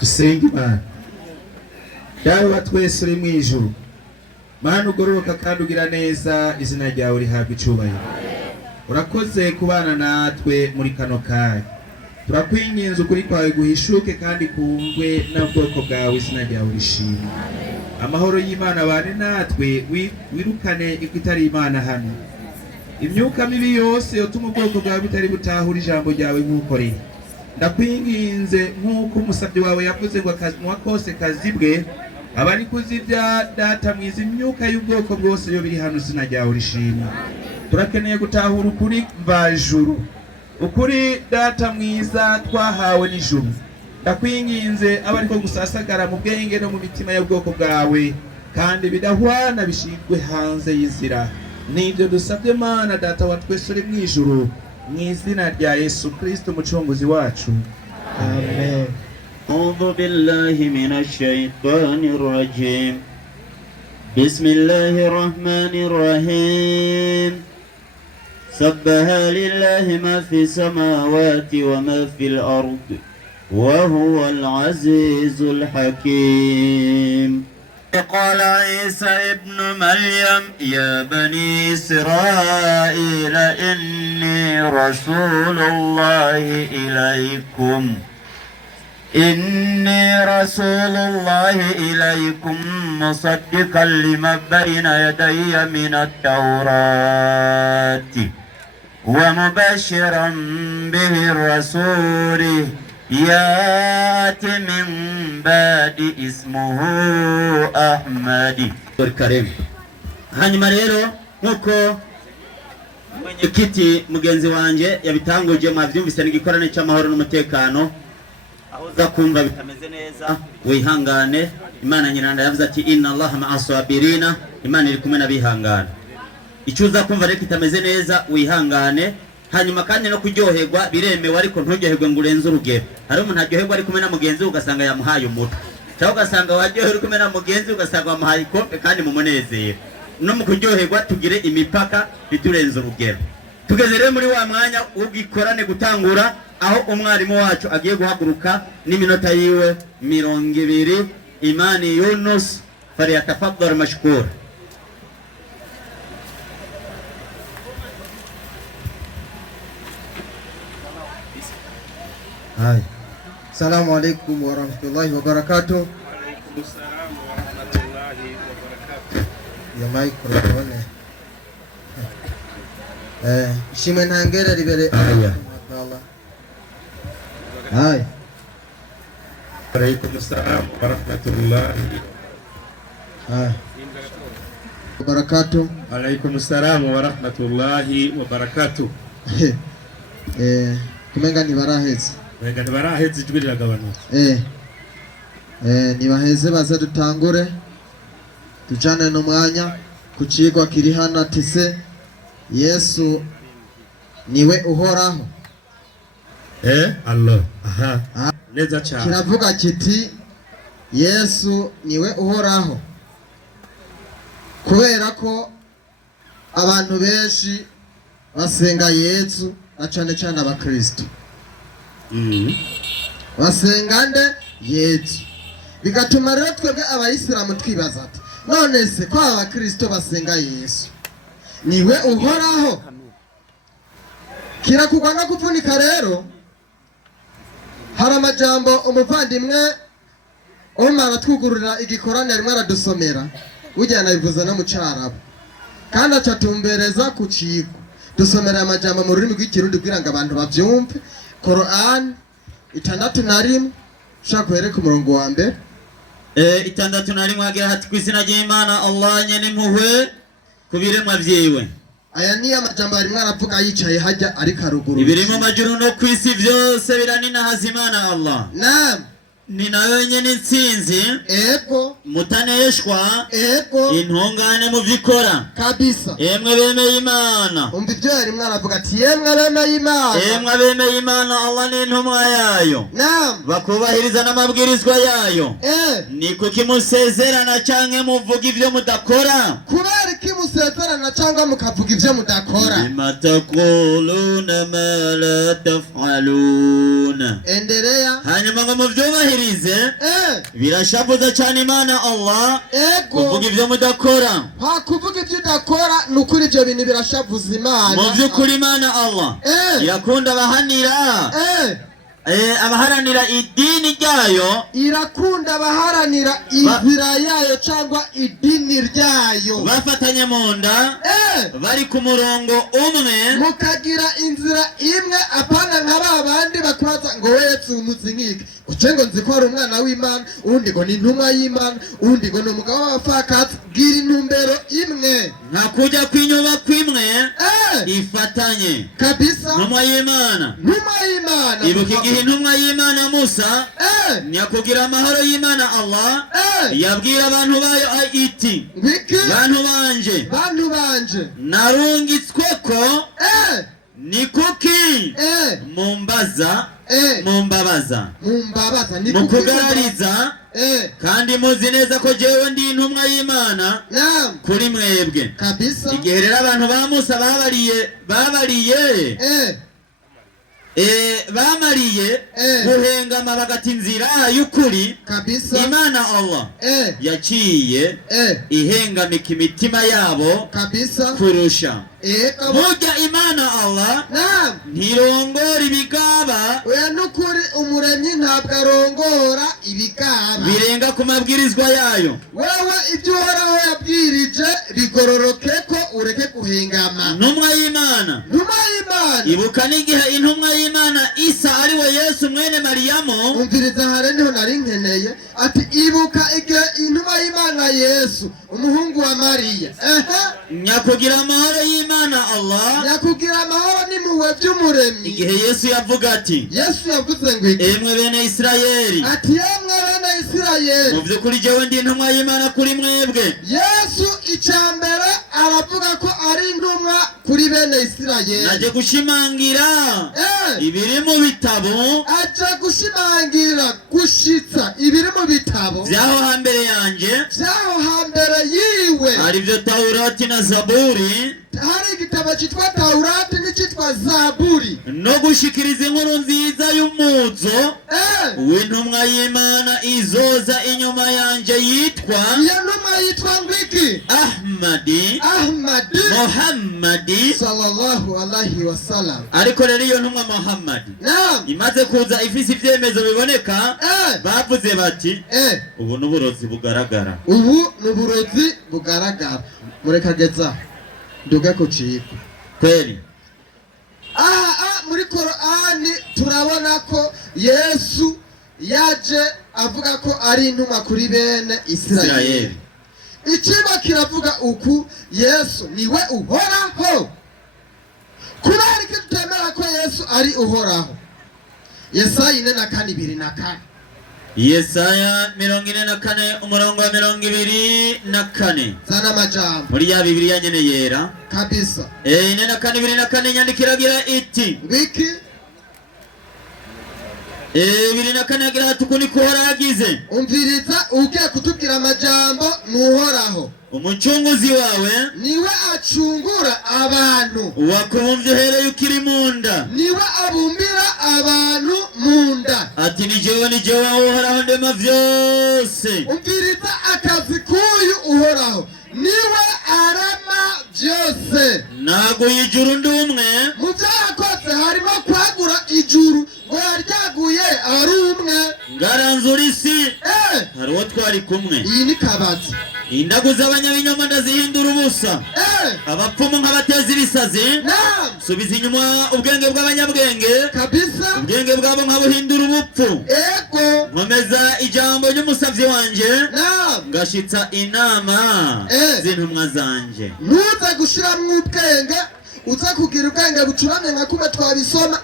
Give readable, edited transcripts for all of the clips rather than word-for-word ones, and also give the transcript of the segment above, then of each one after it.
Dusenge Imana. Dawe wa twese uri mu ijuru, Mana ugororoka kandi ugira neza, izina ryawe rihabwa icubahiro. Urakoze kubana natwe muri kano kanya. Turakwinginze ukuri kwawe guhishuke kandi kumvwe n'ubwoko bwawe, izina ryawe rishimwe. Amahoro y'Imana bane natwe, wirukane ikitari Imana hano. Imyuka mibi yose yotuma ubwoko bwawe bitari butahura ijambo ryawe nk'uko riri. Ndakwinginze nk'uko umusabyi wawe yavuze ngo akazimwa kose kazibwe, abari kuzibya data mwiza imyuka y'ubwoko bwose yo biri hano, izina ryawe rishimwe. Turakeneye gutahura ukuri mvajuru, ukuri data mwiza twahawe n'ijuru. Ndakwinginze abari ko gusasagara mu bwenge no mu mitima y'ubwoko bwawe, kandi bidahwana bishigwe hanze y'izira. Nibyo dusabye Mana data wa twese uri mu ijuru, mu izina rya Yesu Kristo umucunguzi wacu. Amen. أعوذ بالله من الشيطان الرجيم. بسم الله الرحمن الرحيم. سبح لله ما في السماوات وما في الأرض وهو العزيز الحكيم. قال عيسى ابن مريم يا بني إسرائيل إني رسول الله إليكم مصدقا لما بين يدي من التوراة ومبشرا به الرسول ياتي من بعد اسمه أحمد الكريم. hanyuma rero nkuko mwenyekiti mugenzi wanje yabitanguje mwavyumvise n'igikorane cy'amahoro n'umutekano, aho za kumva bitameze neza wihangane. Imana nyiranda yavuze ati inna Allaha ma'as-sabirina, Imana iri kumwe n'abihangana. Icyo uza kumva rero kitameze neza wihangane. Hanyuma kandi no kuryoherwa biremewe, ariko nturyoherwe ngo urenze urugero. Hari umuntu aryoherwa ari kumwe na mugenzi ugasanga yamuhaye umuto, cyangwa ugasanga waryoherwa uri kumwe na mugenzi ugasanga wamuhaye ikombe kandi mu munezero. No mu kuryoherwa tugire imipaka biturenze urugero. Tugeze rero muri wa mwanya w'ugikorane gutangura, aho umwarimu wacu agiye guhaguruka n'iminota yiwe 20. Imani Yunus falyatafaddal mashkur. Hai. Assalamu alaikum wa rahmatullahi wa barakatuh. Wa alaikum assalam wa rahmatullahi wa barakatuh. Ya microphone. Shime ntangere libere. Aya. Allah. Hai. Wa alaikum assalam wa rahmatullahi Hai. Wa barakatuh. Wa alaikum assalam wa rahmatullahi wa barakatuh. Kumenga ni baraheze. Wenga baraheze ijwi riragabanuka. Ni baheze baza dutangure. Tujane no mwanya kucigwa kiri hana tise Yesu niwe uhoraho. Allah. Aha. Neza cyane. Kiravuga kiti Yesu niwe uhoraho. Kubera ko abantu benshi basenga Yesu, acane cyane abakristo. Basenga nde Yesu. Bigatuma rero twebwe abayisilamu twibaza ati none se ko abakristo basenga Yesu niwe uhoraho? Kirakugwa no kuvunika rero. Hari amajambo umuvandimwe Omar atwugurura igikorane arimo aradusomera, ujyana bivuza no mu Cyarabu kandi acatumbereza ku kigo. Dusomera amajambo mu rurimi rw'ikirundi kugira ngo abantu bavyumve. Quran 6:1 ushaka guhereka umurongo wa mbere. 6:1 hagira hati kwizina ry'Imana Allah nyene impuhwe kubiremwa vyiwe. Aya ni amajambo arimo aravuga yicaye hajya ari karuguru. Ibirimo majuru no kwisi vyose biranina hazimana Allah. Naam. Ni nawe nyene intsinzi. Ego. Mutaneshwa. Ego. Intungane mu vikora. Kabisa. Emwe bemeye Imana. Umva ivyo arimo aravuga ati yemwe bemeye Imana. Emwe bemeye Imana Allah ni intumwa yayo. Naam. Bakubahiriza n'amabwirizwa yayo. Ni kuki musezerana canke muvuga ivyo mudakora? Kubera iki musezerana cyangwa mukavuga ivyo mudakora? Bima taquluna ma la taf'aluna. Endelea. Hanyuma ngo muvyubahirize mwumvirize birashavuza cyane Imana Allah kuvuga ibyo mudakora. Kuvuga ibyo udakora nukuri ibyo bintu birashavuza Imana. Mu by'ukuri Imana Allah irakunda abahanira abaharanira idini ryayo, irakunda abaharanira inzira yayo cyangwa idini ryayo, bafatanye mu nda bari ku murongo umwe, mukagira inzira imwe, apana nka babandi bakwaza ngo wetse umuzinkike kucengo nzi ko ari umwana w'Imana, undi ngo ni intumwa y'Imana, undi ngo ni umugabo w'abapfakazi. Gira intumbero imwe, nta kujya kwinyubako imwe ifatanye kabisa. Ntumwa y'Imana, ntumwa y'Imana. Ibuka igihe intumwa y'Imana Musa nyakugira amahoro y'Imana Allah yabwira abantu bayo iti, bantu banje narungitsweko ni kuki mumbabaza mukugarariza, kandi muzi neza ko jewe ndi intumwa y'Imana kuri mwebwe kabisa. Igihe rero abantu ba Musa bamariye guhengama bagati inzira y'ukuri kabisa, Imana Allah yaciye ihengamika imitima yabo kabisa kurusha. Burya Imana Allah ntirongora ibigaba, oya nukuri umuremyi ntabwo arongora ibigaba birenga ku mabwirizwa yayo. Wewe ibyo uhoraho yabwirije bigororoke ko ureke guhengama. Ntumwa y'Imana, ibuka n'igihe intumwa y'Imana Isa ari we Yesu mwene Mariyamu, umviriza hare niho nari nkeneye ati ibuka igihe intumwa y'Imana Yesu umuhungu wa Mariya nyakugira amahoro y'Imana Allah, nyakugira amahoro n'impuhwe by'umuremyi. igihe Yesu yavuga ati, Yesu yavuze ngo iki? emwe bene Isirayeli, ati yemwe bene Isirayeli, mu by'ukuri jewe ndi intumwa y'Imana kuri mwebwe. Yesu icyambere aravuga ko ari intumwa kuri bene Isirayeli, naje gushimangira ibiri mu bitabo, aje gushimangira gushitsa ibiri mu bitabo byaho hambere yanje, byaho hambere yiwe, ari byo Taurati na Zaburi. hari igitabo cyitwa Taurati n'icyitwa Zaburi, no gushikiriza inkuru nziza y'umuzo w'intumwa y'Imana izoza inyuma yanje yitwa, iyo ntumwa yitwa ngwiki Ahmadi Muhammadi sallallahu alaihi wasallam. ariko rero iyo ntumwa Muhammadi imaze kuza ifise ibyemezo biboneka, bavuze bati ubu n'uburozi bugaragara, murekageza nduga ko ciko kweli. Muri Korani turabona ko Yesu yaje avuga ko ari intumwa kuri bene Isirayeli. Ikiba kiravuga uku, Yesu niwe uhoraho. Kubera ko tutemera ko Yesu ari uhoraho, Yesaya 4:24, Yesaya 44 umurongo wa 24 zana amajambo muri ya Bibiliya nyene yera kabisa. 4:24 nyandikiragira iti, wiki 24 yagira tukuni kuhoragize, umviriza ugiye kutubwira amajambo nuhoraho, umucunguzi wawe niwe acungura abantu, wakumvye uhereye ukiri mu nda, niwe abumbira abantu mu nda. ati ni jewe uhoraho ndema vyose. Umviriza akazi k'uyu uhoraho, niwe arama byose. naguye ijuru ndi umwe, mu byo yakoze harimo kwagura ijuru ngo yaryaguye ari umwe, ngaranzura isi hari uwo twari kumwe. iyi ni kabazi. Indagu z'abanyabinyoma ndazihindura ubusa, abapfumu nk'abateza ibisazi, subiza inyuma ubwenge bw'abanyabwenge kabisa, ubwenge bwabo nkabuhindura ubupfu. Nkomeza ijambo ry'umusavyi wanje, ngashitsa inama z'intumwa zanje. ntuze gushiramwo ubwenge, uza kugira ubwenge bucuramye nka kuba twabisoma.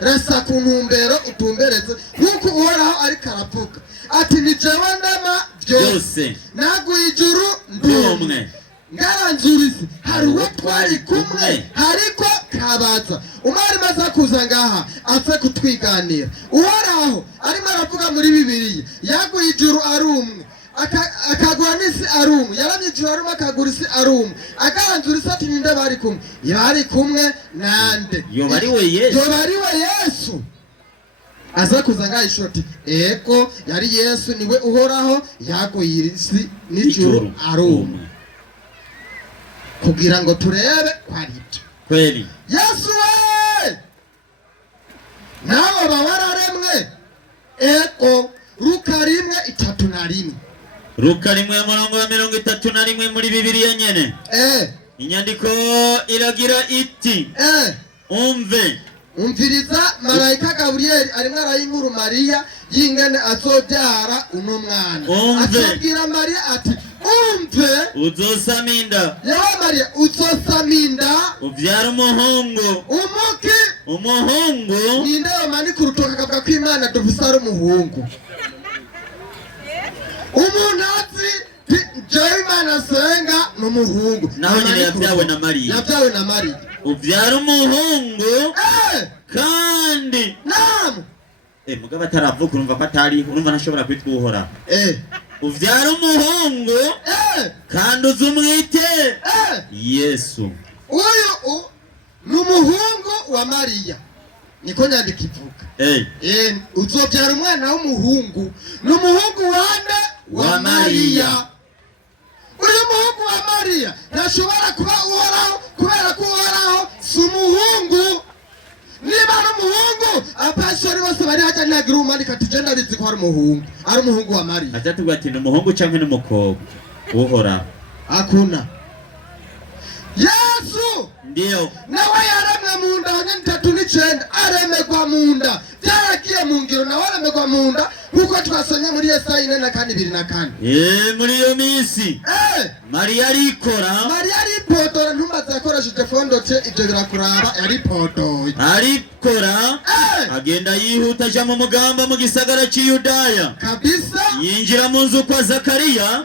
Rasa ku ntumbero utumbereze nk'uko uhoraho ariko aravuga ati ni jewe ndema byose, naguye ijuru ndi umwe, ngaranzura isi hari uwo twari kumwe, hariko kabaza. Umwarimu aza kuza ngaha aze kutwiganira, uhoraho arimo aravuga muri Bibiliya yaguye ijuru ari umwe, akagura n'isi ari umwe, yaramye ijuru ari umwe, akagura isi ari umwe, agaranzura isi ati ninde bari kumwe? Bari kumwe nande? yoba ari we Yesu. aza kuza ngayishura ati ego yari Yesu niwe uhoraho yagoye isi n'ijuru arumwe kugira ngo turebe kwaribyo kweli. Yesu we nawe bawararemwe ego Luka 1:31 Luka 1:31 muri Bibiliya nyene inyandiko iragira iti umviriza marayika Gaburiyeli arimwe arayinkuru Mariya yingene azobyara uno mwana atubwira Mariya ati umve uzosaminda yewe Mariya uzosaminda ubyara umuhungu umuhungu ninde yomanika urutoka akavuga ko Imana dufise ari umuhungu umuntu azi jewe Imana senga n'umuhungu naho nyine yabyawe na Mariya ubyara umuhungu kandi mugabo ataravuka urumva ko atari urumva ntashobora kwitwuhora ubyara umuhungu kandi uzumwite Yesu. Uyu n'umuhungu wa Mariya niko nyandika ivuga uzobyara umwana w'umuhungu n'umuhungu wande wa Mariya. Uyu muhungu wa Mariya ntashobora kuba uhoraho kubera ko uhoraho si umuhungu. Niba ari umuhungu abashori bose bari hajya ntagira umanika ati je ndabizi ko ari umuhungu wa Mariya. Atatubwira ati n'umuhungu canke n'umukobwa uhoraho akuna Yesu ndio nawe yaremwe mu nda hanya 3:9 aremegwa mu nda byaragiye mu ngiro nawe aremegwa mu nda kuko twasonye muri Yesaya 4:2 muri iyo minsi Mariya aripodora ntumaze yakoresheje fondote ibyo birakuraba arikora agenda yihuta aja mu mugamba mu gisagara cy'Iyudaya kabisa yinjira mu nzu kwa Zakariya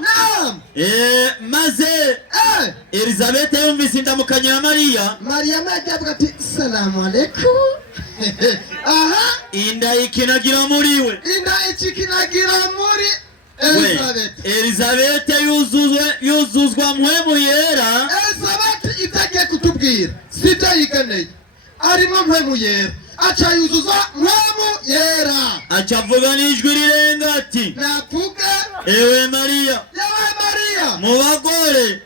maze Elizabeth yumvise indamukanya ya Mariya avuga ati salamu alaikum inda ikinagira muri we Elizabeth yuzuzwa mpwemu yera. Elizabeth itagiye kutubwira sibyo yiganeye arimo mpwemu yera aca yuzuza mpwemu yera aca avuga n'ijwi rirenga ati navuga ewe Mariya mu bagore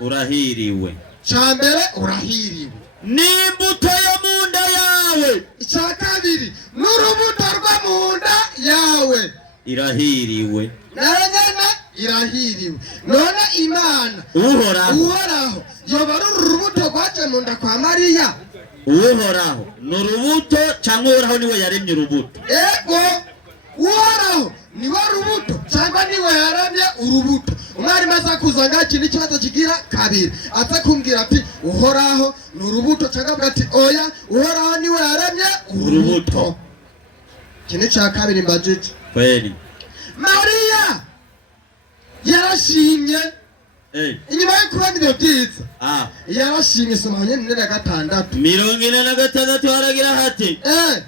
urahiriwe cambere urahiriwe n'imbuto yo mu nda yawe icya kabiri n'urubuto rwo mu nda yawe irahiriwe naranyana irahiriwe none Imana uhoraho yoba urubuto rwaje mu nda kwa Mariya uhoraho n'urubuto cyangwa uhoraho niwe yaremye urubuto ego uhoraho niwe rubuto cyangwa niwe yaremye urubuto umwarimu aza kuza ngakindi kibazo kigira kabiri aza kumbwira ati uhoraho n'urubuto cyangwa avuga ati oya uhoraho niwe yaremye urubuto kindi cya kabiri mbajije kweli Mariya yarashimye inyuma yo kubona ibyo byiza yarashimye soma nyene 46 haragira hati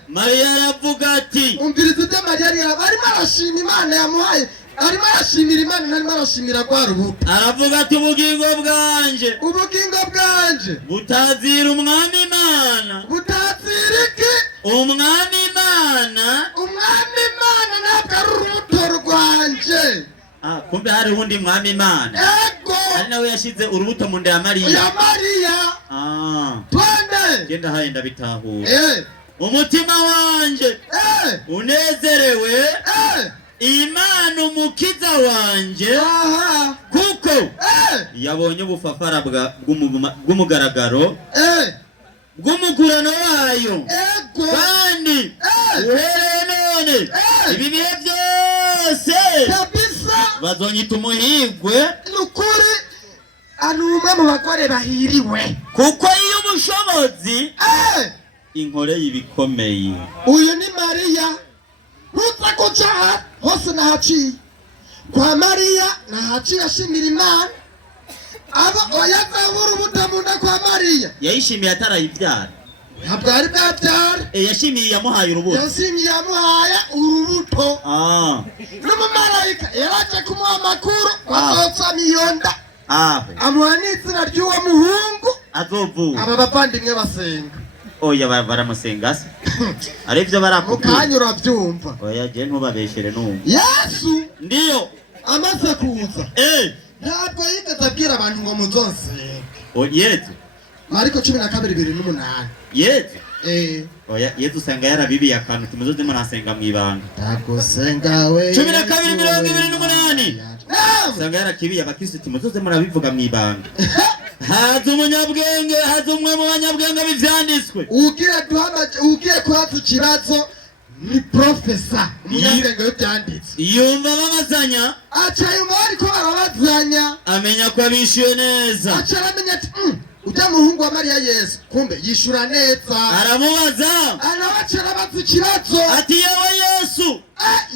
Mariya aravuga ati umviriza ibyo Mariya arimo arashima Imana yamuhaye arimo arashimira Imana ntarimo arashimira kwa rubuto aravuga ati ubugingo bwanje butazira umwami Imana butazira iki umwami Imana ntabwo ari urubuto rwanje kumbe hari undi mwami Imana ego ari nawe yashize urubuto mu nda ya Mariya twende genda haye ndabitahura umutima wanje unezerewe Imana umukiza wanje kuko yabonye ubufafara bw'umugaragaro bw'umugurano wayo kandi uhereye none ibi bihe byose bazonyita umuhigwe nukuri anumwe mu bagore bahiriwe kuko iyo ubushobozi inkoreye ibikomeye. Uyu ni Mariya ntuza kuca hose nahaciye kwa Mariya nahaciye ashimira Imana abo oyazabura ubutamunda kwa Mariya yayishimiye atarayibyara ntabwo ari bwabyara yashimiye yamuhaye urubuto n'umumarayika yaraje kumuha amakuru bazotsa miyonda amuha n'izina ry'uwo muhungu azovuka aba bavandimwe basenga oya baramusenga se arivyo barakubwira mukanya uravyumva oya je ntubabeshere n'umwe Yesu ndiyo amaze kuza ntabwo yigeze abwira abantu ngo muzonsenge Yesu Mariko 12:8 Yesu oya Yesu usanga yarabibiye akantu tumuzoze murasenga mwibanga ntabwo senga we 12:28 usanga yarakibiye abakristo tumuzoze murabivuga mwibanga haza umunyabwenge haza umwe mu banyabwenge bivyanditswe ugiye kuhaza ikibazo ni profesa umunyabwenge w'ibyanditswe yumva babazanya aca yumva bariko barabazanya amenya ko abishyuye neza aca aramenya ati ujya muhungu wa Mariya Yesu kumbe yishura neza aramubaza arabaca arabaza ikibazo ati yewe Yesu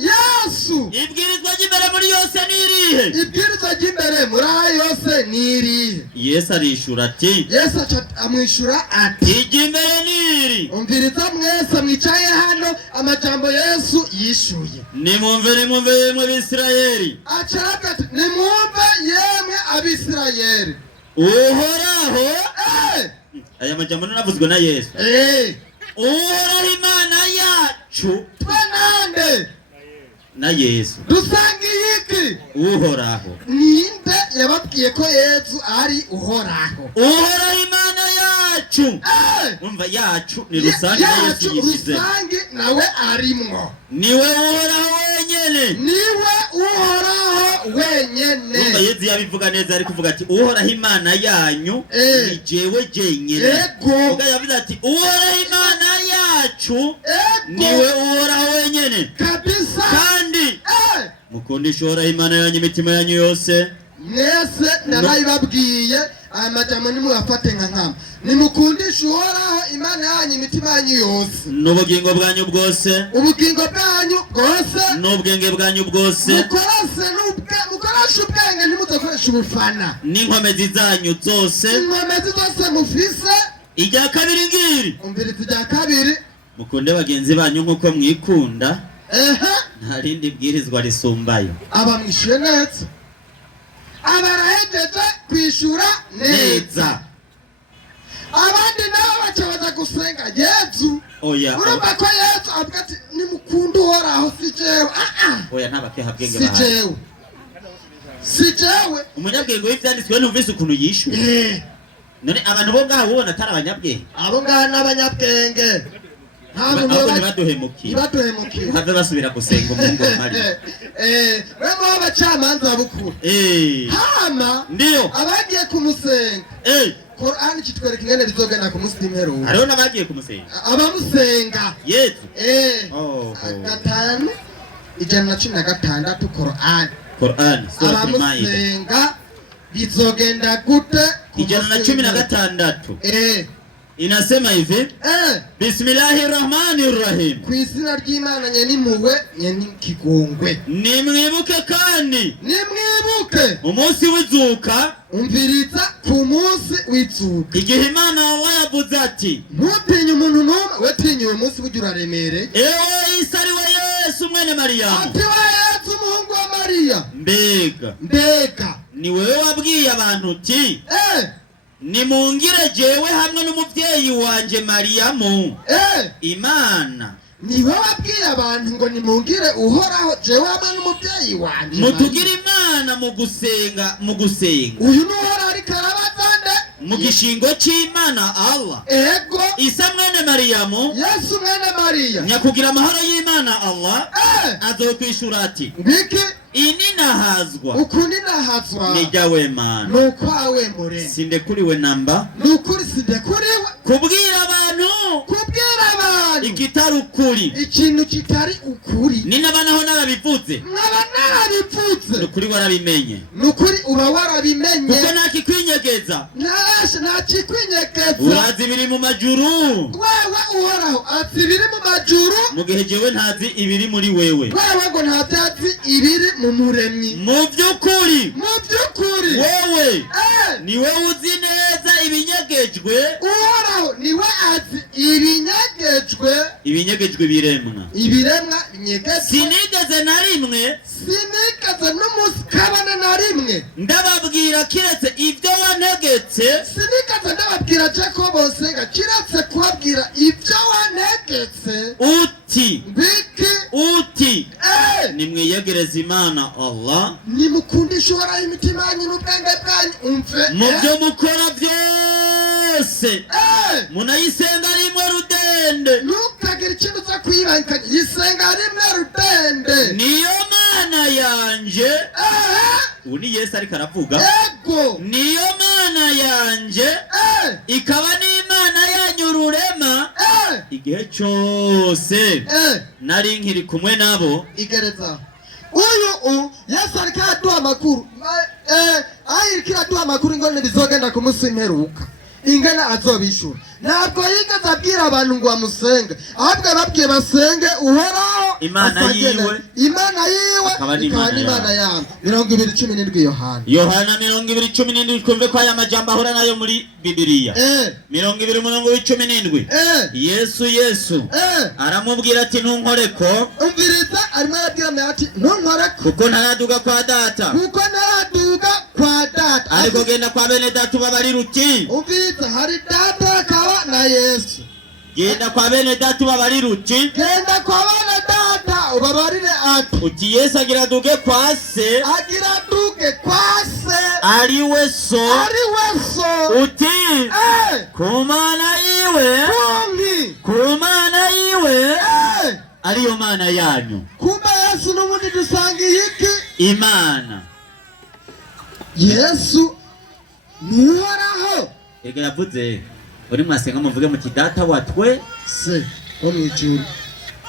Yesu ibwirizwa ry'imbere muri yose nirihe ibwirizwa ry'imbere muri yose nirihe Yesu arishura ati Yesu aca amwishura ati iry'imbere niri umviriza mwese mwicaye hano amajambo Yesu yishuye nimwumve yemwe Bisirayeli aca aravuga ati nimwumve yemwe Abisirayeli uhoraho aya majambo navuzwe na Yesu uhoraho Imana yacu twanande na Yesu dusangiye iki uhoraho ninde yababwiye ko Yesu ari uhoraho Imana yacu umva yacu ni rusange na Yesu yishize rusange nawe arimwo niwe uhoraho wenyene umva Yesu yabivuga neza ari kuvuga ati uhoraho Imana yanyu ni jewe jenyene ubwo yavuze ati uhoraho Imana yacu niwe uhoraho wenyene kabisa kandi mukundisha uhoraho Imana yanyu imitima yanyu yose mwese narayibabwiye aya majambo nimuyafate nka nkama nimukundisha uhoraho Imana yanyu imitima yanyu yose n'ubugingo bwanyu bwose ubugingo bwanyu bwose n'ubwenge bwanyu bwose mukoreshe ubwenge ntimudakoresha ubufana n'inkomezi zanyu zose inkomezi zose mufise irya kabiri ngiri umviriza irya kabiri mukunde bagenzi banyu nk'uko mwikunda nta rindi bwirizwa risumbayo abamwishuye neza abarahejeje kwishura neza abandi nabo baca baza gusenga Yesu urumva ko Yesu avuga ati nimukunda uhoraho si jewe oya ntabakeha bwenge si jewe umunyabwenge w'ivyanditswe numvise ukuntu yishuye none abantu bo ngaho ubona atari abanyabwenge abo ngaho n'abanyabwenge ntabwo ntibaduhemukiye have basubira gusenga umungu wa Mariya wema w'abacamanza bukuru hama ndiyo abagiye kumusenga Qur'an kitwereka ingene bizogenda ku munsi w'imperuka hariho n'abagiye kumusenga abamusenga Yesu 5:116 Qur'an sura Al-Maida abamusenga bizogenda gute 116 inasema hivi Bismillahirrahmanirrahim kw'izina ry'Imana nyenimuwe nyenikigongwe nimwibuke kandi umunsi w'izuka umviriza ku munsi w'izuka igihe Imana yavuze ati ntutinye umuntu n'umwe we tinye uyu munsi burya uraremere ewe Isa ari we Yesu mwene Mariyamu ati we Yesu umuhungu wa Mariya mbega ni wewe wabwiye abantu uti nimungire jewe hamwe n'umuvyeyi wanje Mariyamu Imana niwe wabwiye abantu ngo nimungire uhoraho jewe hamwe n'umuvyeyi wanje mutugire Imana mu gusenga uyu n'uhoraho ariko arabaza nde mu gishingo c'Imana Allah Isa mwene Mariyamu Yesu mwene Mariya nyakugira amahoro y'Imana Allah azokwishura ati biki ininahazwa ukuninahazwa nijawe Mana nukwawe mure sindekuriwe namba nukuri sindekuriwe kubwira abantu igitari ukuri ikintu kitari ukuri ni nabanaho narabivuze nukuri warabimenye nukuri uba warabimenye kuko ntakikwinyegeza ntakikwinyegeza urazi ibiri mu majuru wewe uhoraho azi ibiri mu majuru mu gihe jewe ntazi ibiri muri wewe ngo ntazi ibiri mu muremyi mu by'ukuri wewe ni wowe uzi neza ibinyegejwe, uhoraho niwe azi ibinyegejwe, ibinyegejwe biremwa, ibiremwa binyegejwe. sinigeze na rimwe, sinigeze n'umunsi kabane na rimwe ndababwira kiretse ibyo wantegetse, sinigeze ndababwira Jacobo Senga kiretse kubabwira ibyo wantegetse. uti biki uti nimwiyegereze Imana Allah, nimukundisha uhoraho imitima yanyu n'ubwenge bwanyu, umve mu byo mukora byose munayisenga rimwe rudende, ntukagire ikintu cyo kwibangikanya, yisenga rimwe rudende. niyo Mana yanje. ubu ni Yesu ariko aravuga, ego niyo Mana yanje ikaba n'Imana yanyu rurema, igihe cyose nari nkiri kumwe nabo. igereza uyu Yesu ariko araduha amakuru, ariko araduha amakuru ingene bizogenda ku munsi w'imperuka, ingene azobishura. ntabwo yigeze abwira abantu ngo bamusenge, ahubwo babwiye basenge uhoraho Imana yiwe, Imana yiwe ikaba n'Imana yabo. 20:17 Yohana 20:17. twumve ko aya majambo ahura nayo muri Bibiliya. 20:17 Yesu aramubwira ati ntunkoreko, umviriza, arimo arabwira ati ntunkoreko kuko ntaraduga kwa data, ariko genda kwa bene data ubabarire uti. umviriza, hari data akaba na Yesu. genda kwa bene data ubabarire uti, genda kwa bene data ubabarire ati, uti Yesu agira duge kwa se, ariwe so, uti ku Mana yiwe ariyo Mana yanyu. kumbe Yesu n'ubundi dusangiye iki? Imana. Yesu nuhoraho. Ega yavuze uri mwasenga muvuge muti data wa twe se wo mwijuru.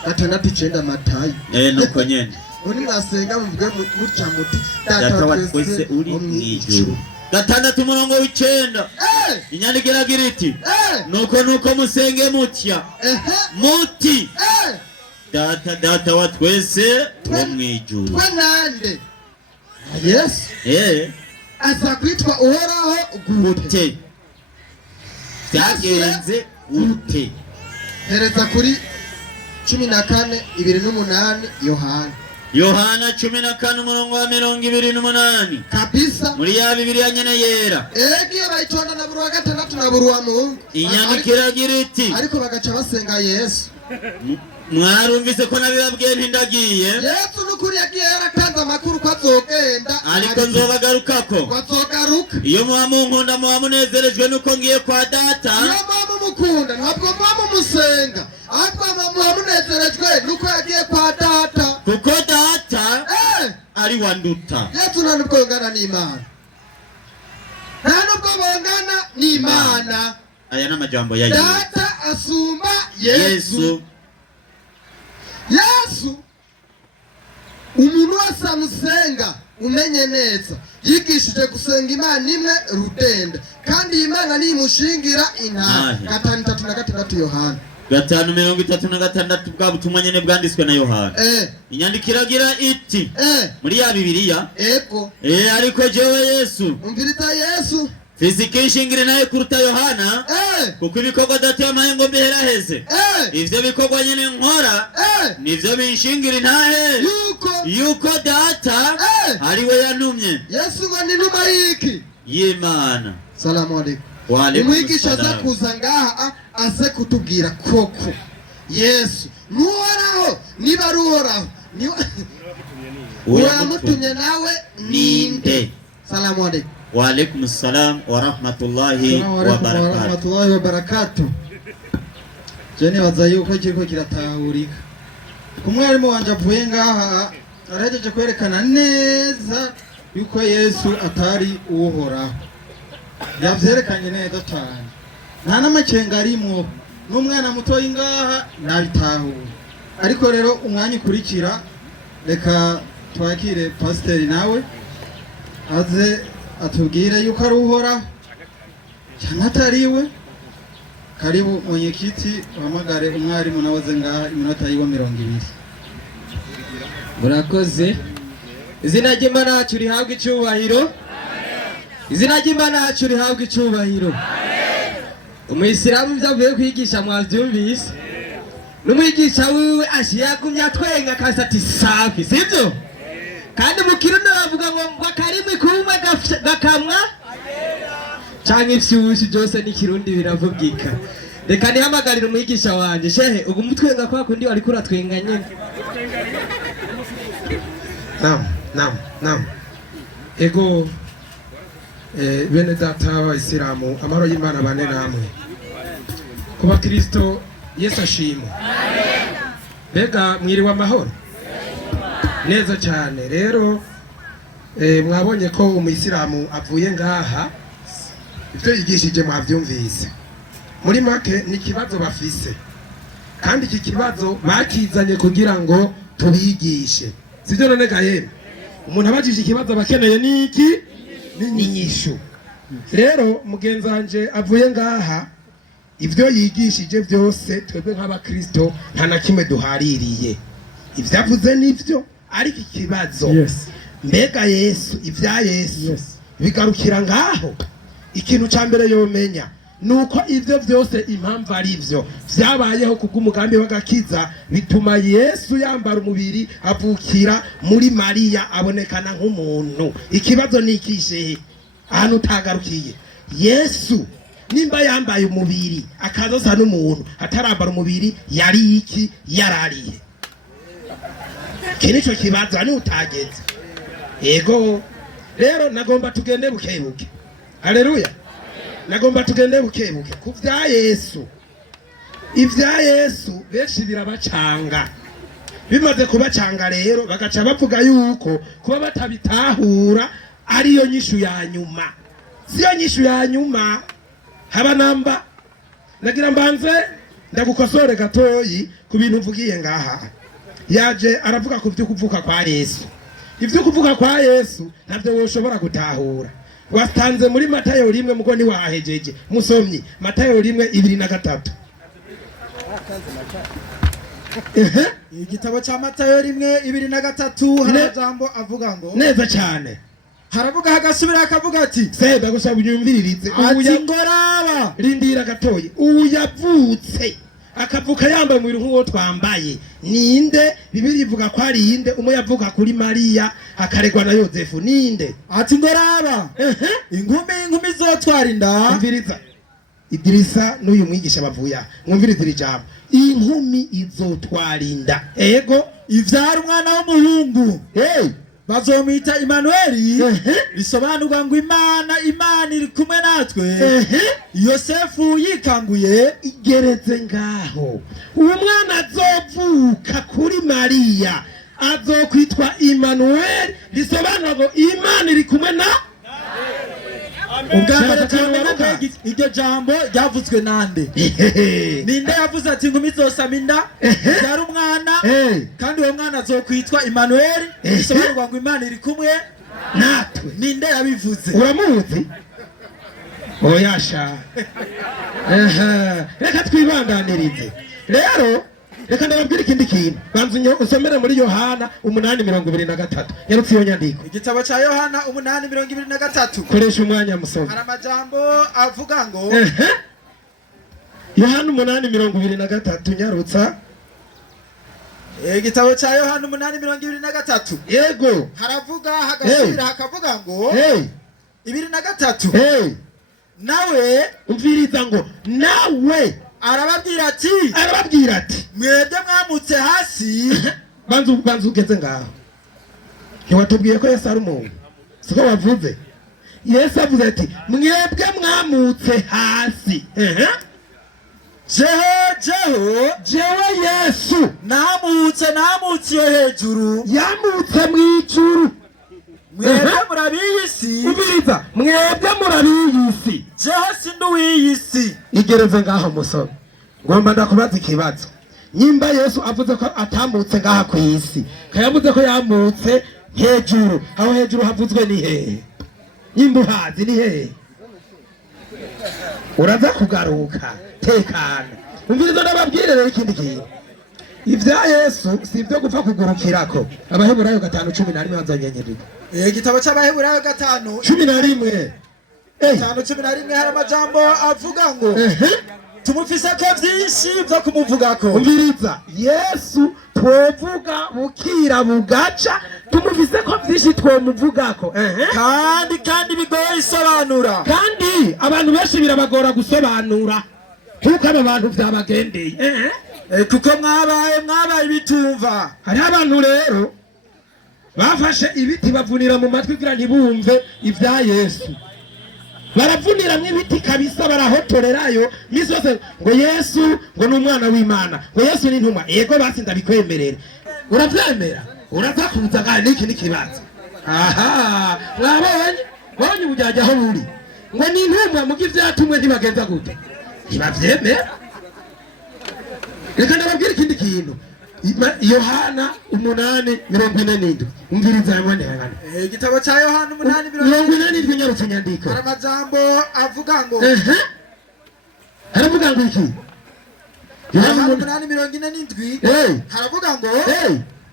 6:9 Matayo. nuko nyene. uri mwasenga muvuge mutya muti data wa twese uri mwijuru. 6:9 inyandiko iragira iti nuko musenge mutya muti data wa twese wo mwijuru. we nande Yesu aza kwitwa uhoraho gute? byagenze gute? hereza kuri 14:28 Yohana 14:28 kabisa, muri ya Bibiliya nyene yera. egiye bayitonda na buri wa gatandatu na buri wa Mungu, inyandiko iragira iti ariko bagaca basenga Yesu. mwarumvise ko nabibabwiye ntindagiye. Yesu n'ukuri yagiye yaratanze amakuru ko azogenda, ariko nzobagarukako. bazogaruka. iyo muba munkunda muba munezerejwe nuko ngiye kwa data. iyo muba mumukunda ntabwo muba mumusenga, ahubwo muba munezerejwe nuko yagiye kwa data, kuko data ari wanduta. Yesu nta nubwo bongana n'Imana, nta nubwo bongana n'Imana. aya n'amajambo ya Yesu. data asumba Yesu. umuntu wese amusenga umenye neza yigishije gusenga Imana imwe rudende, kandi Imana nimushingira intare. 5:36 Yohana. 5:36 bwa butumwa nyene bwanditswe na Yohana. inyandiko iragira iti muri ya Bibiliya, ego ariko jewe Yesu umviriza Yesu fiziki nshingire naye kuruta Yohana, kuko ibikorwa data yampaye ngo mbiheraheze. ivyo bikorwa nyene nkora nivyo binshingira intahe yuko data ariwe yantumye. Yesu ngo ni numa yiki y'Imana. Salamu alaikum. Umwigisha aza kuza ngaha aze kutubwira koko Yesu nuhoraho, niba ari uhoraho uwamutumye nawe ninde? Salamu alaikum. Wa alaikum salam wa rahmatullahi wa barakatuh. Jeni baza yuko kiriko kiratahurika. Kumwarimu wanje avuye ngaha arahejeje kwerekana neza yuko Yesu atari uhoraho. Yavyerekanye neza cyane, nta n'amakenga arimwo, n'umwana muto y'ingaha nabitahura. ariko rero umwanya ukurikira reka twakire pasiteri nawe aze atubwire yuko ari uhora cyangwa atariwe. Karibu mwenyekiti, uhamagare umwarimu nawe ngaha iminota yiwe 20. Murakoze. Izina ry'Imana yacu rihabwe icyubahiro. Izina ry'Imana yacu rihabwe icyubahiro. umuyisilamu ibyo avuye kwigisha mwabyumvise n'umwigisha wiwe ashiyagumye atwenga akasa ati safi sibyo kandi mu kirundi bavuga ngo akarimi kumwe gakamwa canke ivyushi byose n'ikirundi biravugika reka nihamagarire umwigisha wanje shehe ugu mutwenga kwa kundi wariko uratwenga nyene Naam. Ego bene data b'Abayisilamu amahoro y'Imana bane namwe. Ku bakristo Yesu ashimwe. Mbega mwiriwe amahoro? Neza cyane. Rero mwabonye ko umuyisilamu avuye ngaha ibyo yigishije mwabyumvise. Muri make ni kibazo bafise. Kandi iki kibazo bakizanye kugira ngo tubigishe. Sibyo none gaye. Umuntu abajije ikibazo bakeneye niki? N'inyishu. Rero mugenzi wanje avuye ngaha ibyo yigishije byose twebwe nk'abakristo nta na kimwe duhaririye. Ibyo avuze nivyo ariko ikibazo. Mbega Yesu ibya Yesu bigarukira ngaho. Ikintu ca mbere yomenya nuko ivyo byose impamvu ari ivyo vyabayeho kubw'umugambi w'agakiza bituma Yesu yambara umubiri avukira muri Mariya abonekana nk'umuntu. Ikibazo nikishe ahantu utagarukiye Yesu nimba yambaye umubiri akazosa n'umuntu atarambara umubiri yari iki yarariye kinico kibazo ani utageze. Ego rero nagomba tugende bukebuke. Haleluya. Nagomba tugende bukebuke ku vya Yesu. Ivya Yesu benshi birabacanga. Bimaze kubacanga rero bagaca bavuga yuko kuba batabitahura ariyo nyishu ya nyuma. Siyo nyishu ya nyuma. Haba namba. Nagira mbanze ndagukosore gatoyi ku bintu mvugiye ngaha. Yaje aravuga ku byo kuvuka kwa Yesu. Ivyo kuvuka kwa Yesu ntabyo woshobora gutahura. Wastanze muri Matayo 1 mugo ni wahejeje musomyi Matayo 1:23. Igitabo cha Matayo 1:23 harajambo avuga ngo neza cyane. Haravuga hagasubira akavuga ati seba gusaba unyumviririze ati ngoraba rindira gatoyi ubu yavutse akavuka yambaye mu ruhu twambaye ninde Bibiri ivuga ko ari inde umwe yavuga kuri Mariya akaregwa na Yozefu ninde ati ngoraba inkumi zotwara inda umviriza Idirisa n'uyu mwigisha bavuya mwumviriza ijambo inkumi izotwara inda ego ivyara umwana w'umuhungu bazomwita Imanueli bisobanurwa ngo Imana iri kumwe natwe. Yosefu yikanguye igeretse ngaho uwo mwana azovuka kuri Mariya azokwitwa Imanueli bisobanurwa ngo Imana iri kumwe na ubwambere twamenye iryo jambo ryavuzwe nande ninde yavuze ati ngumi zosama inda yari umwana kandi uwo mwana azokwitwa Imanueli bisobanurwa ngo Imana iri kumwe natwe ninde yabivuze uramuzi oyasha reka twibandanirize rero reka ndababwira ikindi kintu banzu usomere muri Yohana 8:23 yarutse iyo nyandiko igitabo cha Yohana 8:23 koresha umwanya musoma hari amajambo avuga ngo Yohana 8:23 nyarutsa igitabo cha Yohana 8:23 yego haravuga hagasubira hakavuga ngo 23 nawe umviriza ngo nawe arababwira ati mwebwe mwamutse hasi banzu ugeze ngaho ntiwatubwiye ko Yesu ari umuntu siko wavuze Yesu avuze ati mwebwe mwamutse hasi jewe Yesu namutse iyo hejuru yamutse mw'ijuru mwebwe murabiyisi ubiriza mwebwe murabiyisi jewe sindi uwiyisi igereze ngaho musome ngomba ndakubaza ikibazo nyimba Yesu avuze ko atambutse ngaha ku isi kayavuze ko yamutse hejuru aho hejuru havuzwe ni hehe nyimba uhazi ni hehe uraza kugaruka tekana umviriza ndababwire rero ikindi kintu ivya Yesu si ibyo gupfa kugurukirako Abaheburayo 5:11 bazanyenyerera igitabo cy'Abaheburayo 5:11 gatanu cumi na rimwe hari amajambo avuga ngo tumufise ko vyinshi vyo kumuvugako. umviriza Yesu twovuga bukira bugaca tumufise ko vyinshi twomuvugako kandi bigoye isobanura. kandi abantu benshi birabagora gusobanura kuko aba bantu vyabagendeye kuko mwabaye ibitumva. hari abantu rero bafashe ibiti bavunira mu matwi kugira ntibumve ivya Yesu, baravunira mw'ibiti kabisa, barahotorerayo misi yose ngo Yesu ngo ni umwana w'Imana, ngo Yesu ni intumwa. Yego basi ndabikwemerera, uravyemera, uraza kuza kandi niki nikibazo. Aha, mwabonye ubujyaje aho buri ngo ni intumwa muga ivyatumwe ntibagenza gute, ntibavyemera. Reka ndababwira ikindi kintu, Yohana 8:47 umviriza yabone hangana igitabo ca Yohana 8:47 nyarutse nyandiko. hari amajambo avuga ngo haravuga ngo iki? Yohana 8:47 haravuga ngo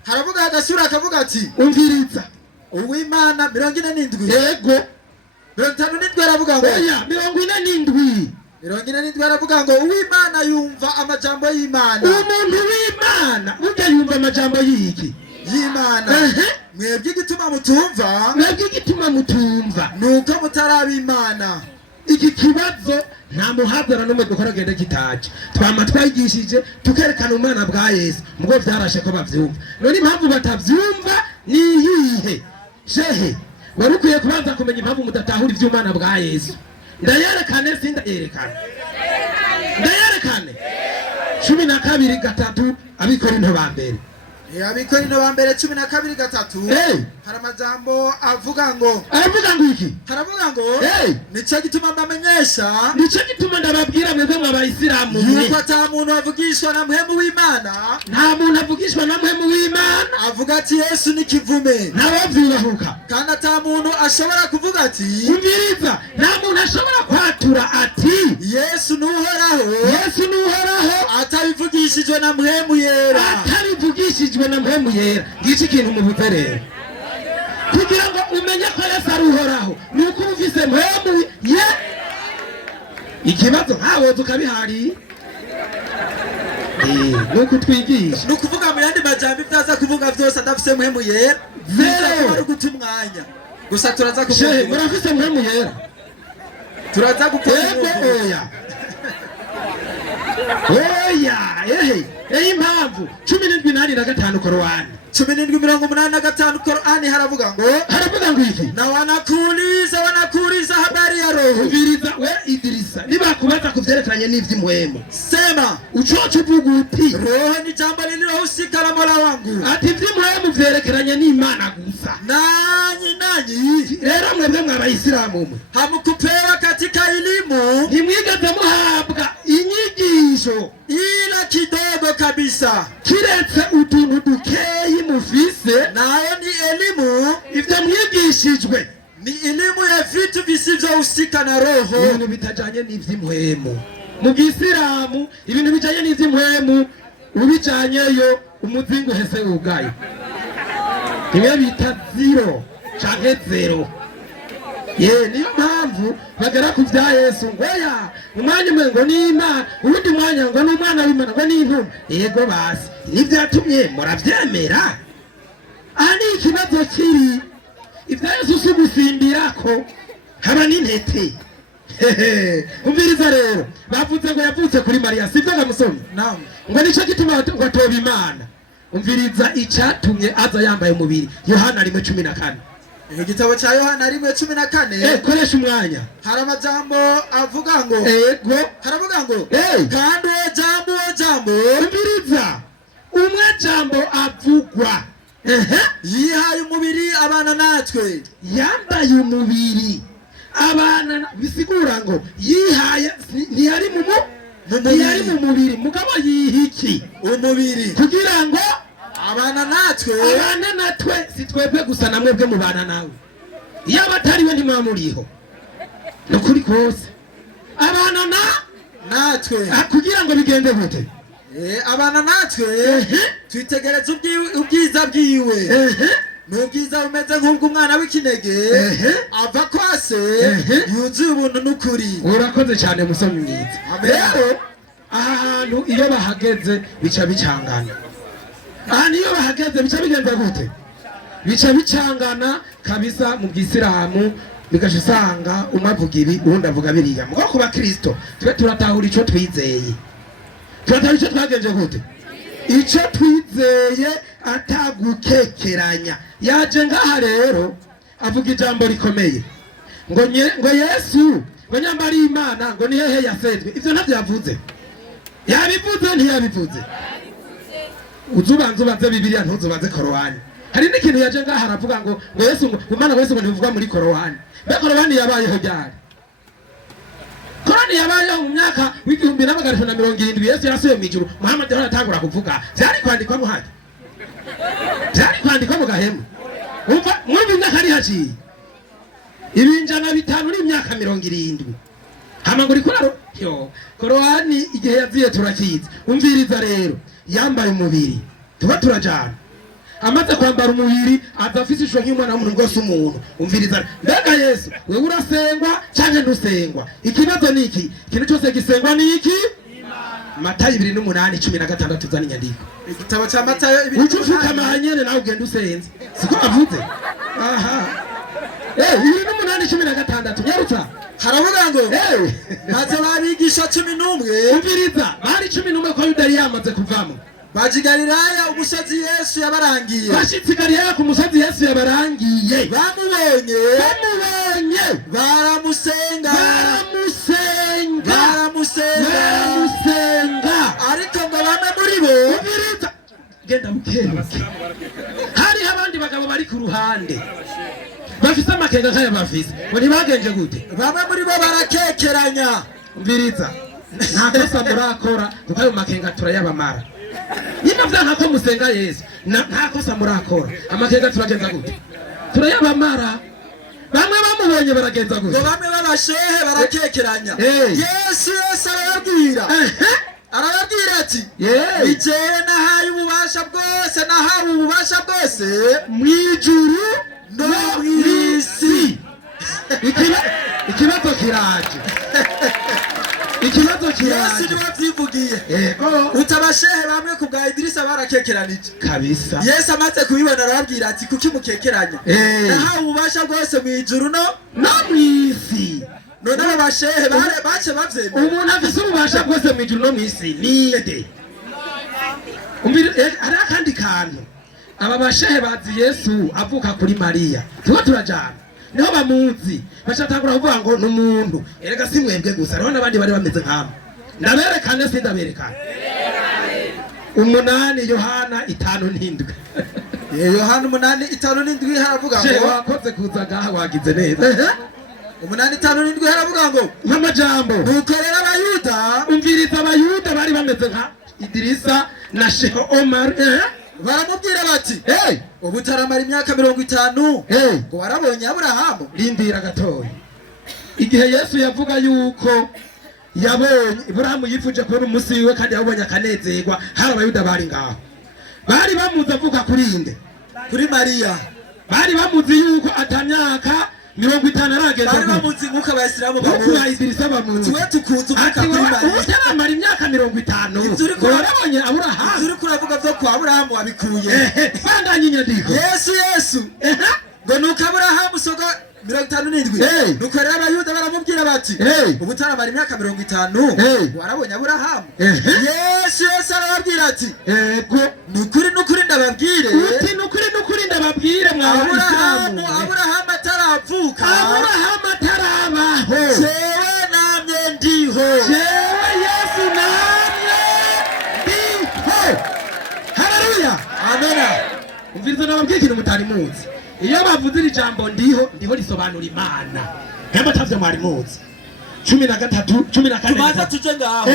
haravuga agasura akavuga ati umviriza uw'Imana 47. yego 57 aravuga ngo oya 47 aravuga ngo uw'Imana yumva amajambo y'Imana. umuntu w'Imana ujya yumva amajambo y'iki? y'Imana. mwebwe igituma mutumva nuko mutaraba Imana. iki kibazo nta muhadara n'umwe dukora genda kitaje, twama twayigishije tukerekana umwana bwa Yesu mugo vyarashe ko bavyumva. none impamvu batavyumva ni iyihe? shehe wari ukwiye kubanza kumenya impamvu mudatahura ivy'umwana bwa Yesu. ndayerekane sindayerekane 12:3 Abikorinto ba mbere. Abikorinto ba mbere 12:3 hari amajambo avuga ngo iki? haravuga ngo nico gituma mbamenyesha, nico gituma ndababwira mwebwe mw'abayisilamu yuko ata muntu avugishwa na mpemu w'Imana. nta muntu avugishwa na mpemu w'Imana avuga ati Yesu ni kivume, ntawavyubahuka. kandi ata muntu ashobora kuvuga ati umviriza, nta muntu ashobora kwatura ati Yesu nuhoraho atabivugishijwe na mpemu yera. atabivugishijwe na mpemu yera. ngiki kintu mubuze rero, kugira ngo umenye ko Yesu ari uhoraho nuko ufise mpemu ye. ikibazo nkawe tukabihari nuko twigisha, nukuvuga mu yandi majambo ivyaza kuvuga vyose adafise mpemu yera ari guta umwanya gusa. turaza kuvuga murafise mpemu yera, turaza gukora impamvu 17:5 Korowani 17:85 Korani haravuga ngo iki? na wanakuuliza habari ya roho. umviriza we Idrisa, nibakubaza kuvyerekeranye n'ivy'imwemo sema ucoco uvuga uti roho ni jambo lililohusika na Mola wangu, ati ivy'imwemo vyerekeranye n'Imana gusa. nanyi rero mwebwe mw'abayisilamu mwe hamukupewa katika elimu, ntimwigeze muhabwa inyigisho ila kidogo kabisa, kiretse utuntu dukeyi mufise, nayo ni elimu. ivyo mwigishijwe ni elimu ya vitu visivyohusika na roho, ibintu bitajanye n'ivy'imwemu. mu Gisilamu ibintu bijanye n'ivy'imwemu ubijanyeyo umuzingo hese ugaye, niyo bita 0 canke 0. niyo mpamvu bagera ku vya Yesu ngo ya umwanya umwe ngo ni Imana, uwundi mwanya ngo ni umwana w'Imana, ngo ni intumwa. yego basi nivyatumye muravyemera. aha ni ikibazo kiri, ivya Yesu si gusindirako haba n'intete. umviriza rero, bavuze ngo yavutse kuri Mariya, sivyo ngamusomye? ngo nico gituma ngo atoba Imana. umviriza icatumye aza yambaye umubiri, Yohana 1:14. igitabo ca Yohana 1:14 koresha umwanya. hari amajambo avuga ngo haravuga ngo kandi uwo jambo umviriza, umwe jambo avugwa yihaye umubiri abana natwe. yambaye umubiri abana, bisigura ngo yihaye ntiyari mu mubiri mugabo yihiki umubiri kugira ngo abana natwe si twebwe gusa, namwe bwe mubana nawe. iyo abatari we ntimwamuriho nukuri kose abana natwe kugira ngo bigende gute? abana natwe twitegereza ubwiza bwiwe n'ubwiza bumeze nk'ubw'umwana w'ikinege ava kwa se yuzuye ubuntu n'ukuri. urakoze cyane musomyi mwiza. rero aha hantu iyo bahageze bica bicangana. ahantu iyo bahageze bica bigenza gute? bica bicangana kabisa mu bw'isilamu, bigasha usanga umwe avuga ibi uwundi avuga biriya. mugo ku bakristo twe turatahura icyo twizeye, turatahura icyo twagenje gute, icyo twizeye atagukekeranya. yaje ngaha rero avuga ijambo rikomeye ngo Yesu ngo nyambari Imana ngo ni hehe yasenzwe. ivyo ntavyo yavuze. yabivuze ntiyabivuze? uzubanze ubaze Bibiliya ntuzubaze Korowani. hari n'ikintu yaje ngaha aravuga ngo Yesu ngo Imana Yesu ngo ntibivugwa muri Korowani. mbe Korowani yabayeho ryari? Korowani yabayeho mu myaka w'igihumbi na magana 170 Yesu yasuye mu ijuru. Muhammad yari atangura kuvuga. byari kwandikwa mu haki, byari kwandikwa mu gahemu. umva mwumva imyaka ari haciye ibinjana 5 n'imyaka 70. hama ngo rikoraro yo Korowani igihe yaziye turakiza. umviriza rero, yambaye umubiri tuba turajana, amaze kwambara umubiri aza afise ishusho nk'umwana w'umuntu rwose umuntu. umviriza, mbega Yesu wewe urasengwa canke ntusengwa? ikibazo ni iki, ikintu cyose gisengwa ni iki? Matayo 2:8-16 zani nyandiko, igitabo cya Matayo ucufuka amahanyene nawe ugenda usenze, siko bavuze? aha 2:8-16 nyarutsa haravuga ngo maze babigisha 11. umviriza, bari 11 ko Yuda yari yamaze kuvamo. baje i Galilaya umusozi Yesu yabarangiye. bashitse i Galilaya ku musozi Yesu yabarangiye. bamubonye baramusenga ariko ngo bamwe muri bo genda bukebuke, hariho abandi bagabo bari ku ruhande bafise amakenga nk'aya bafise. ngo ntibagenje gute? bamwe muri bo barakekeranya. umviriza, nta kosa murakora kuko ayo makenga turayabamara. niba vyanka ko musenga Yesu nta kosa murakora, amakenga turagenza gute? turayabamara. bamwe bamubonye baragenza gute? ngo bamwe b'abashehe barakekeranya. Yesu arababwira ati ijewe nahaye ububasha bwose mw'ijuru no mw'isi. ikibazo kiraje. Yesu niwe avyivugiye. utabashehe bamwe ku bwa Idirisa barakekeranije kabisa. Yesu amaze kubibona arababwira ati kuki mukekeranya? nahawe ububasha bwose mw'ijuru no mw'isi. none abashehe bace bavyemera. umuntu afise ububasha bwose mw'ijuru no mw'isi ninde? hari akandi kantu, aba bashehe bazi Yesu avuka kuri Mariya, tuba turajana niho bamuzi, bacatangura kuvuga ngo ni umuntu. erega si mwebwe gusa, hariho n'abandi bari bameze nk'abo. ndaberekane sindaberekane? 8 Yohana 5:7 Yohana 8:5-7 haravuga ngo wakoze kuza ngaha wagize neza. 8:5-7 haravuga ngo nk'amajambo nukorera abayuda. umviriza, abayuda bari bameze nka Idirisa na Sheho Omar. baramubwira bati ubu taramara imyaka 50 ngo warabonye Aburahamu. rindira gatoya, igihe Yesu yavuga yuko yabonye Aburahamu yifuje kubona umunsi wiwe kandi yabonye akanezerwa, hari abayuda bari ngaho bari bamuzi avuga kuri inde? kuri Mariya. bari bamuzi yuko atamyaka 50 arageza. bari bamuzi nk'uko Abayisilamu bamuzi, Idirisa bamuzi. tuwe tukunze uvuka kuri Mariya. utaramara imyaka 50 warabonye Aburahamu. uri kuravuga byo kwa Aburahamu wabikuye. bandanye inyandiko. Yesu ngo nuko Aburahamu sogo 57. nuko rero abayuda baramubwira bati ubu taramara imyaka 50 warabonye Aburahamu. Yesu arababwira ati nukuri ndababwire Aburahamu ataravuka, Aburahamu atarabaho, jewe namye ndiho. Yesu namye ndiho. Haleluya, amena. umviriza, nababwiye ikintu mutari muzi. iyo bavuze iri jambo ndiho risobanura Imana. hemba tavyo mwari muzi. 13-14 tumaze tuje ngaho.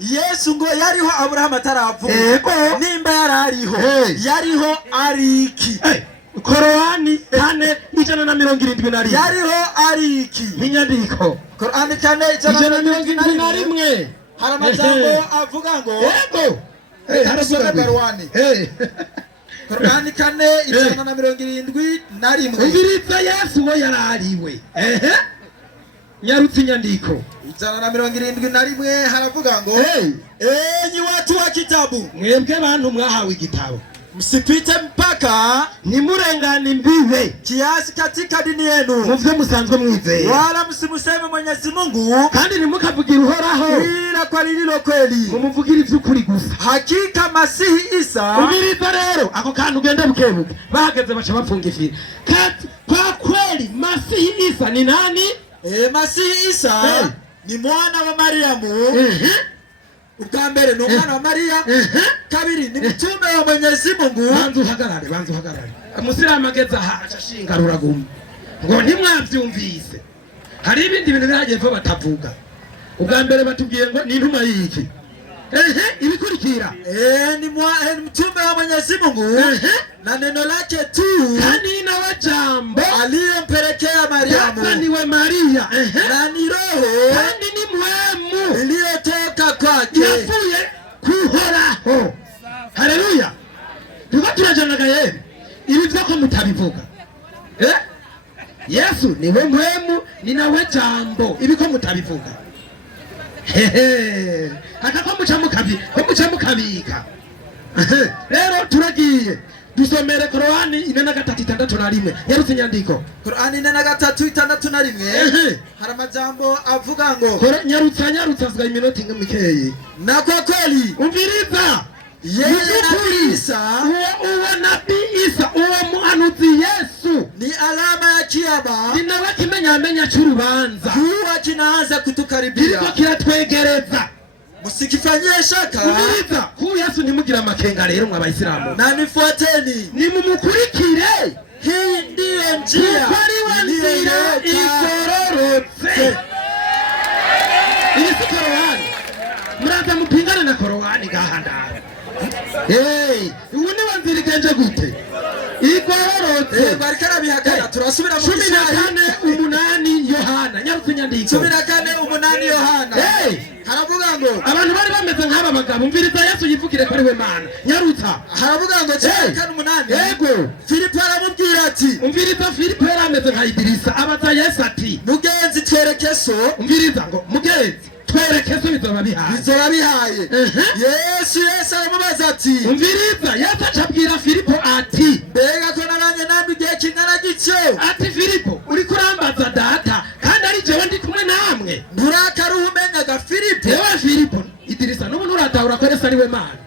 Yesu ngo yariho Aburahamu ataravuka. nimba yarariho yariho ariki. Korowani 4:171 yariho ariki. inyandiko Korowani 4:171 hari amajambo avuga ngo harasoma Korowani Korani kane ijana na 71. umviriza Yesu we yarariwe nyarutse inyandiko 171 haravuga ngo enyi watu wa kitabu, mwebwe bantu mwahawe igitabo, msipite mpaka nimurengane imbibe kiasi katika dini yenu, muvyo musanzwe mwizera, wala msimuseme Mwenyezi Mungu kandi ntimukavugira uhoraho ila kwa lililo kweli, mumuvugira ivy'ukuri gusa. hakika Masihi Isa. Umviriza rero ako kantu ugende bukebuke, bahageze baca bafunga ifiri. Kwa kweli Masihi Isa ni nani? Masihi Isa ni mwana wa Mariamu. Ubwa mbere ni umwana wa Maria, kabiri ni mtume wa Mwenyezi Mungu. Banzu hagarare. Umusiramu ageze aha acashinga ruraguma ngo ntimwavyumvise. Hari ibindi bintu biragiye vuba batavuga. Ubwa mbere batubwiye ngo ni intuma y'iki? Ibikurikira ni mtume wa Mwenyezi Mungu na neno lake tu, kandi nawe jambo aliyompelekea Mariamu, kandi we Maria na ni roho, kandi ni mwemu iliyotoka kwake, yavuye kuhoraho. Haleluya. Tuko turajanaga yeye ibi vyako mutabivuga. Yesu niwe mwemu, ni nawe jambo, ibiko mutabivuga. Akako mucamukabika. Rero turagiye dusomere Korani 4:6 yarutse inyandiko. Korani 4:6 hari amajambo avuga ngo nyarutsa avuga iminota mikeyi. Na kwa kweli umviriza yeye Nabii Isa, uwo Nabii Isa, uwo muhanuzi Yesu ni alama ya kiyama, ni nawe kimenyamenya cy'urubanza huwa kinaanza kutukaribia, kiriko kiratwegereza. Musikifanyie shaka. Umviriza huyu Yesu ntimugira amakenga rero mwa Bayisilamu, na nifuateni, nimumukurikire. Hii ndiyo njia igororotse. Iyi si Korani, muraza mupingane na Korani gahandara. Ubu ni wanzira igenje gute? Igororotse. Barikara bihakana turasubira mu 14:8 Yohana nyarutse inyandiko 14:8 Yohana. Haravuga ngo abantu bari bameze nk'aba bagabo, umviriza Yesu yivugire kuri we Mana nyarutsa. Haravuga ngo 14:8 yego Filipo aramubwira ati, umviriza Filipo yarameze nka Idirisa, abaza Yesu ati mugenzi twereke so. Umviriza ngo mugenzi twereke so, bizoba bihaye. Yesu aramubaza ati, umviriza Yesu acabwira Filipo ati, mbega ko nabanye namwe igihe kingana gityo? Ati Filipo uri kurambaza data kandi ari jewe ndi kumwe namwe, nturakari umenyaga Filipo? Yewe Filipo, Idirisa n'ubu nturatahura ko Yesu ari we Mana.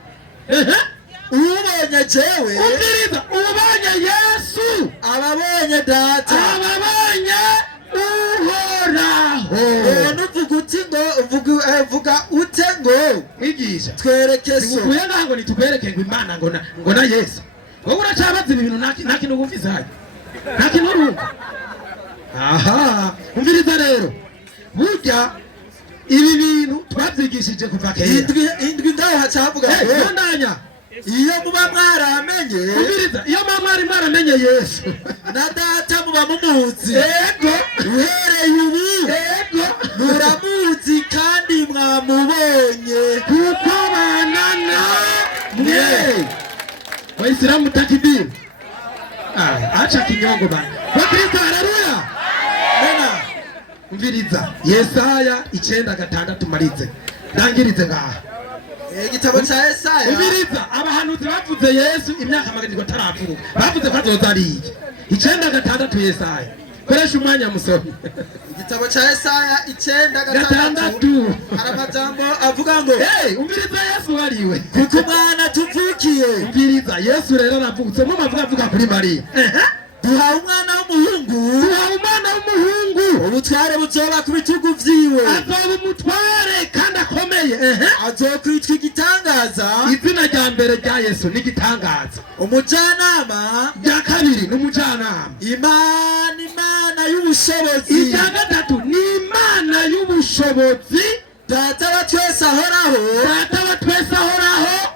Ubonye jewe, umviriza ubonye Yesu ababonye data, ababonye uhoraho. nuvuga uti ngo vuga ute ngo mwigisha twereke so. Ukuye ngo nitukwereke ngo Imana ngo na Yesu. Wowe uracabaza ibintu nta kintu wumvise hayo, nta kintu urumva. Umviriza rero, burya ibi bintu twabyigishije kuva kera. Indwi ngaho hacavuga ngo ndanya iyo muba mwaramenye, umviriza iyo muba mwari mwaramenye Yesu na data muba mumuzi. Yego uhereye ubu muramuzi kandi mwamubonye kuko banana mwe. Waislamu takibiri. Acha kinyongo bana. Wakristo haleluya. Nena. Umviriza Yesaya 9:6 marize. Ndangirize ngaha. Igitabo cha Yesaya. Umviriza abahanuzi bavuze Yesu imyaka 70 ataravuka. Bavuze ko azoza ari iki. 9:6 Yesaya. Koresha umwanya musomye. Igitabo cha Yesaya 9:6 hari amajambo avuga ngo umviriza Yesu wariwe kuko umwana tuvukiye. Umviriza Yesu rero aravutse mu mavuga kuri Mariya. Duhawe umwana w'umuhungu, ubutware buzoba ku bitugu vyiwe, azoba umutware kandi akomeye. azokwitwa igitangaza. Izina rya mbere rya Yesu ni igitangaza. Umujanama rya kabiri ni umujanama. Imana y'ubushobozi. Irya gatatu ni Imana y'ubushobozi. Data wa twese ahoraho,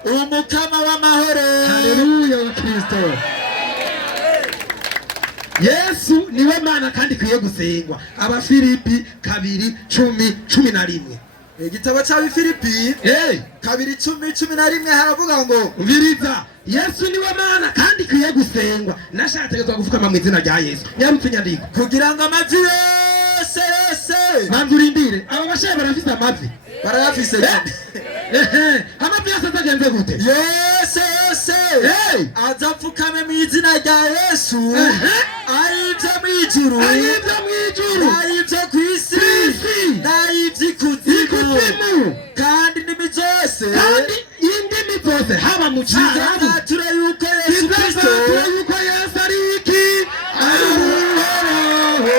umukama w'amahoro. Haleluya wa Kristo. Yesu niwe Mana kandi kwiye gusengwa. Abafilipi 2:10-11 igitabo cy'abifilipi kabiri 10:11 haravuga ngo Umviriza, Yesu niwe Mana kandi ikwiye gusengwa. Nashategetswe gufukama mu izina rya Yesu. Nyarutse nyandiko. kugira ngo amavi yose Manzi urindire. Aba bashaye barafise amavi. barayafise Amavi yose atagenze gute? yose azapfukame mu izina rya Yesu ayivyo mw'ijuru Ayivyo mw'ijuru. ayivyo kw'isi n'ay'ivy'ikuzimu kandi indimi zose Kandi indimi zose haba mu cyarabu. zizatura yuko Yesu Kristo yuko Yesu ari iki? Ari Uhoraho.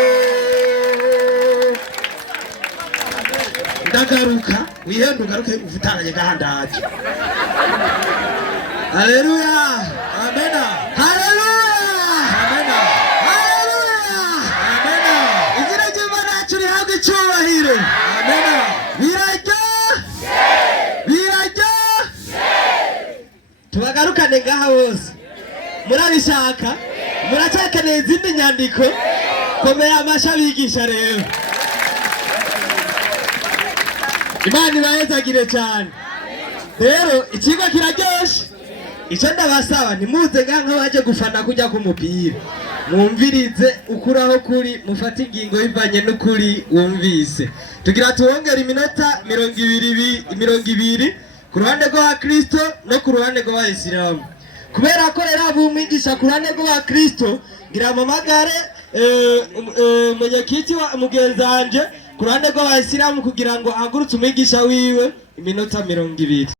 Ndagaruka wihende ugaruke uvutaranye gahandaje. Haleluya amena Haleluya. amena Haleluya. amena Izina ry'Imana yacu rihabwe icyubahiro. amena Birajya. Birajya. Tubagarukane ngaha bose. Murabishaka? Muracyakeneye izindi nyandiko? Komera amasha bigisha rero. Imana ibayezagire cyane. Rero ikigo kiraryoshe. Icyo ndabasaba nimuze ngaha baje gufana kujya ku mupira. Mwumvirize ukuraho kuri mufate ingingo bivanye n'ukuri wumvise. Tugira tuwongera iminota 20 ku ruhande rwa Kristo no ku ruhande rwa Isilamu. Kubera ko rero abumwigisha ku ruhande rwa Kristo ngira mamagare munyakiti wa mugenzanje ku ruhande rwa Isilamu kugira ngo ahagurutse umwigisha wiwe iminota 20.